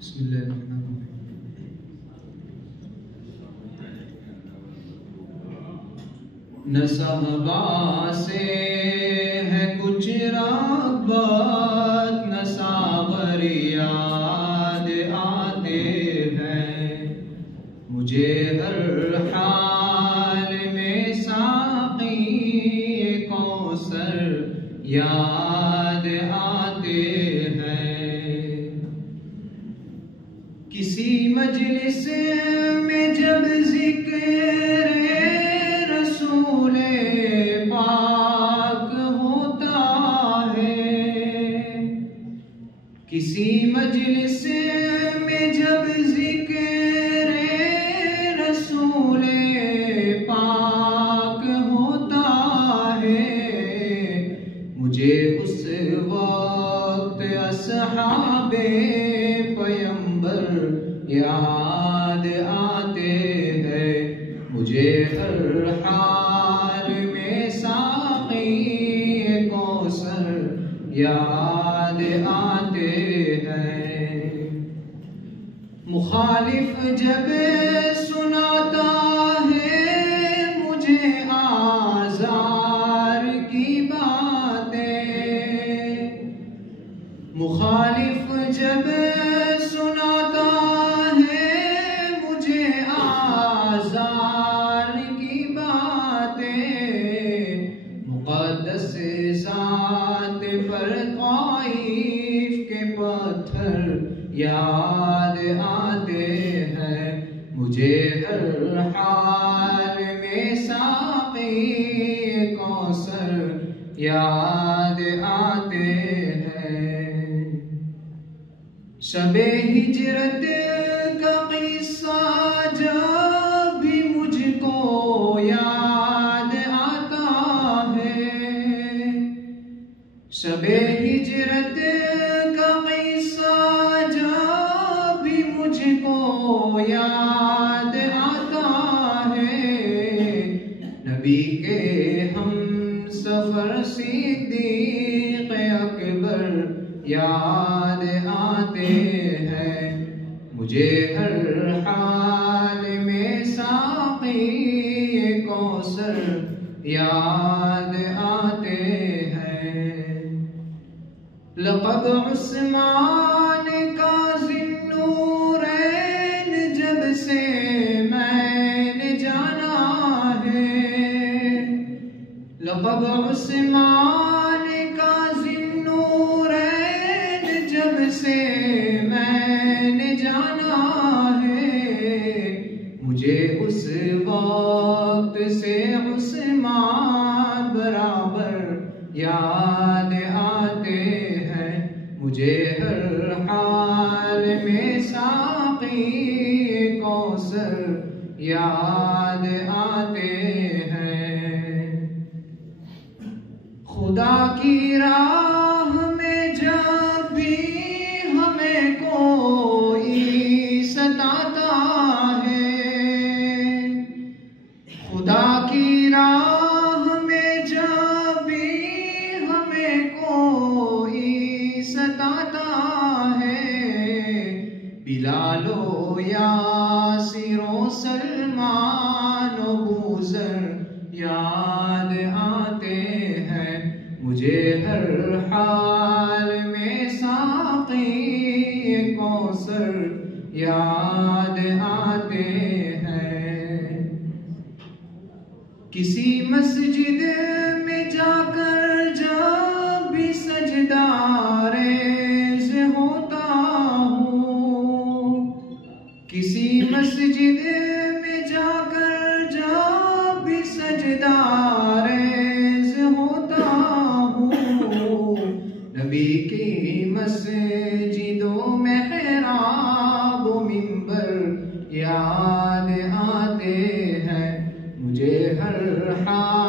بسم اللہ الرحمن الرحیم۔ نہ صحبا سے ہے کچھ رغبت، نہ ساغر یاد آتے ہیں مجھے ہر حال میں ساقی کوثر یاد آتے ہیں۔ کسی مجلس میں جب ذکر رسول پاک ہوتا ہے، کسی مجلس میں جب ذکر رسول پاک ہوتا ہے، مجھے اس وقت اصحاب پیمبر یاد آتے ہیں، مجھے ہر حال میں ساقی کوثر یاد آتے ہیں۔ مخالف جب سناتا ہے مجھے آزار کی باتیں، مخالف جب سناتا ہے مجھے آزار کی باتیں، مقدس ذات پر طائف کے پتھر یاد آتے ہیں، مجھے ہر حال میں ساقی کوثر یاد آتے ہیں۔ شب ہجرت کا قصہ جب بھی مجھ کو یاد آتا ہے، شب ہجرت کا قصہ جب بھی مجھ کو یاد آتا ہے، نبی کے ہم سفر صدیق اکبر یاد آتے ہیں، مجھے ہر حال میں ساقی کوثر یاد آتے ہیں۔ لقب عثمان کا ذوالنورین جب سے میں نے جانا ہے، لقب عثمان کا ذوالنورین جب سے میں نے جانا ہے، مجھے اس وقت سے عثمان برابر یاد آتے ہیں، مجھے ہر حال میں ساقی کوثر یاد آتے ہیں۔ خدا کی راہ میں جب بھی ہمیں کوئی ستاتا ہے، خدا کی راہ میں جب بھی ہمیں کوئی ستاتا ہے، بلال و یاسر و سلمان و بوذر یاد آتے ہیں، مجھے ہر حال میں ساقی کوثر یاد آتے ہیں۔ کسی مسجد میں جا کر جب بھی سجدہ ریز ہوتا ہوں، کسی مسجد میں جا کر جب بھی سجدہ ریز ہوتا ہوں، نبی کی مسجد و محراب و منبر یاد آتے ہیں، مجھے ہر حال